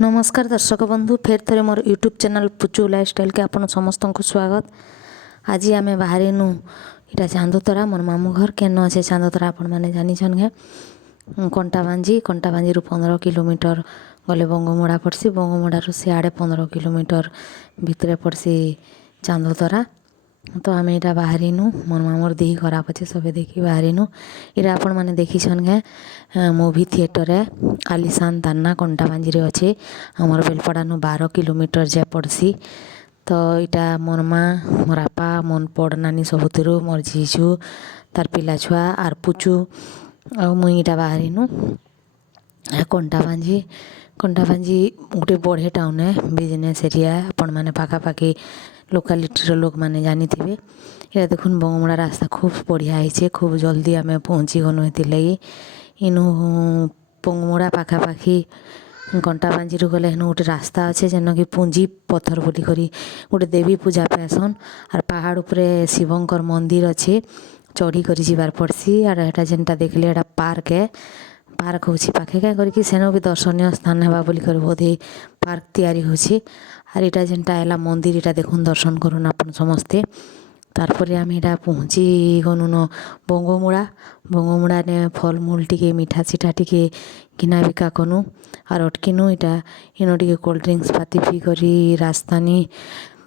नमस्कार दर्शक बंधु फेर थे मोर यूट्यूब चैनल पुचू लाइफस्टाइल के आपन समस्त को स्वागत। आज आम बाहरीनु इटा चांदोतरा मोर मामू घर केन अच्छे चांदोतरा आपण मैंने जानी घे कंटाबांजी 15 किलोमीटर गले बंगमुड़ा पड़सी बंगमुड़ू सियाड़े 15 किलोमीटर भितर पड़सी चांदोतरा। तो आम यहाँ बाहरीनु मोर मामूर देह खराब अच्छे सबे देखी बाहरीनु इटा आपण मैंने देखी घे मूवी थिएटर है आलिशान तान्ना कंटाबांजी रे अच्छे आमर बेलपड़ानु 12 किलोमीटर जाए पड़सी। तो इटा मोर माँ मोर आपा मोर बड़ नानी सबुतिरु मोर जीजू तार पिला छुआ आर पुचू आ मुई इटा बाहरीनु कंटाबांजी गोटे बढ़े टाउन है बिजनेस एरिया आपण मैंने पाखापाखि लोकालिटी लोक मैंने जानी थे। ये देखुन बंगमुड़ा रास्ता खूब बढ़िया है खूब जल्दी आम पहुँची गनु लगी इनु बंगमुड़ा पाखापाखि कंटाबांजी गले हेन गोटे रास्ता अच्छे जेन कि पुंजी पत्थर बोली करी गोटे देवी पूजा पाएसन आर पहाड़ उपरे शिवंकर मंदिर अच्छे चढ़ी कर जीवार पड़सी आर एटा जेनटा देखले एटा पार्क है पार्क होची पाखे क्या करके सेनो भी दर्शनीय स्थान है बोली कर बोधे पार्क तैयारी होची आर इटा जेनटा है मंदिर इटा देखुन दर्शन करुन अपन समस्ते। तारपर आम यहाँ पहुँची गनु न बंगमुड़ा ने फलमूल टिके मिठा चिठा टिके किना बिका कनु आर अटकिनु इटा इन टिके कोल्ड ड्रिंक्स पाती पी करी राजस्थानी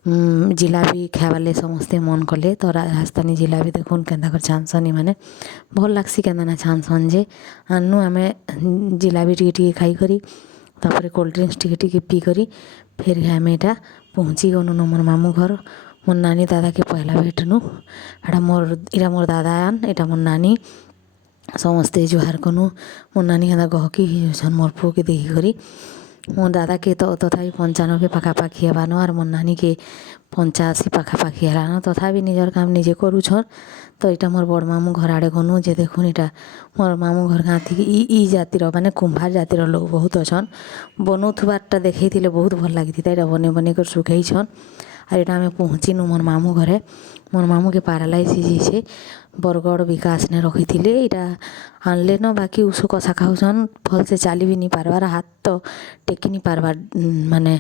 जिलाबी खावाले समस्ते मन कले। तो राजस्थानी जिलाबी देखुन केन्दा कर छानसन मैंने भल लागसी केन्दा ना छानसन जे आनु आम जिलाबी टिके खाई करी तापर कोल्ड ड्रिंक्स टिके पी करी फिर आम यहाँ पहुँची गनु न मोर मामू घर मोर नानी दादा के पहला भेटनु इटा मोर दादा आन इटा मोर नानी समस्ते जुहार कनु मोर नानी केन्दा गहकी छन मोर पुओ के देखी करी मोर दादा के तो तथापि 95 पाखापाखि हेबान आर मोर नानी के 85 पाखापाखि हेलान तथापि निजर काम निजे करूछन। तो इटा मोर बड़ मामू घर आड़े गनु जे देखुन इटा मोर मामू घर गाँ थी ई जातिर माने कुंभार जातिर लोग बहुत अच्छन बनौथबारटा देखते बहुत भल लगी इटा बने कर सुखई छन। आर इटा आम पहुँचीनु मोर मामू घरे मोर मामू के पारालाइसिस है बरगड़ विकास ने रखी थे इटा आनले न बाकी उसको कषा खाऊन भल से चली भी नहीं पारबार हाथ तो टेकी नहीं पारबार माने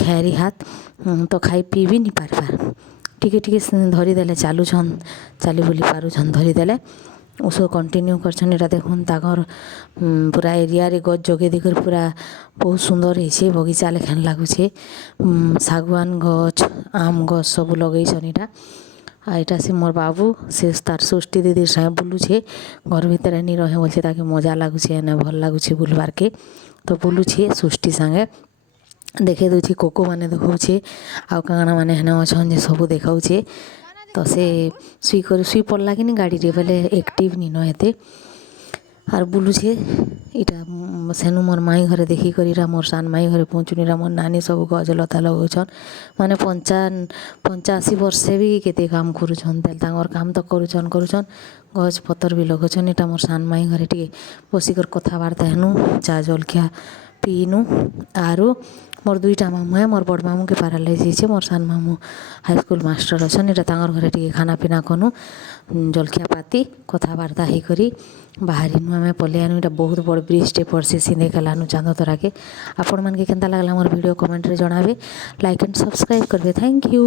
खैरी हाथ तो खाई पी भी नहीं पारबार टिके धरीदेले चलुछन चली बुली पारुछन धरीदेले उसको कंटिन्यू करछन। इटा देखुन ताकर पूरा एरिया रे गछ जगे देकर पूरा बहुत सुंदर है बगीचा लेखान लगुचे सागवान गछ आम गछ सब लगेछन इटा आईटा से मोर बाबू से तार सृष्टि दीदी साहे बुलुछे घर भितर नहीं रहे बोलछे ताके मजा लगुचे ना भल लगुचे बुलबार के तो बुलुछे सृष्टि संगे देखे दूची कोको माने देखौछे आउ कांगना माने हेन अछन जे सब देखाउछे। तो से सुई पड़ला कि गाड़ी रे बेले एक्टिव नी न हेते आर बुलुछे इटा सेनु मोर माई घरे देखी करी मोर सान माई घरे पहुँचुनी मोर नानी सब गजलता लगाउछन माने 85 वर्ष भी केते काम करूछन तांगर काम तो करूछन गज पतर भी लगाउछन। इटा मोर सान माई घरे टिके बसिकर कथबार्ता हेनु चा जलखिया पीनु आरु मोर दुईटा मामू है मोर बड़ मामू के पारालाइसिस है मोर सान मामू हाई स्कूल मास्टर अच्छन इटा तांगर घरे टिके खाना पीना कनु जलखिया पाती कथबार्ता ही करी बाहरीनु आम पलियानु इटा बहुत बड़ ब्रिजटे पड़सी सिंधे कलानु चांदोतरा के आपण मन के केनता लागला मोर वीडियो कमेंट रे जणाबे लाइक एंड सब्सक्राइब करबे थैंक यू।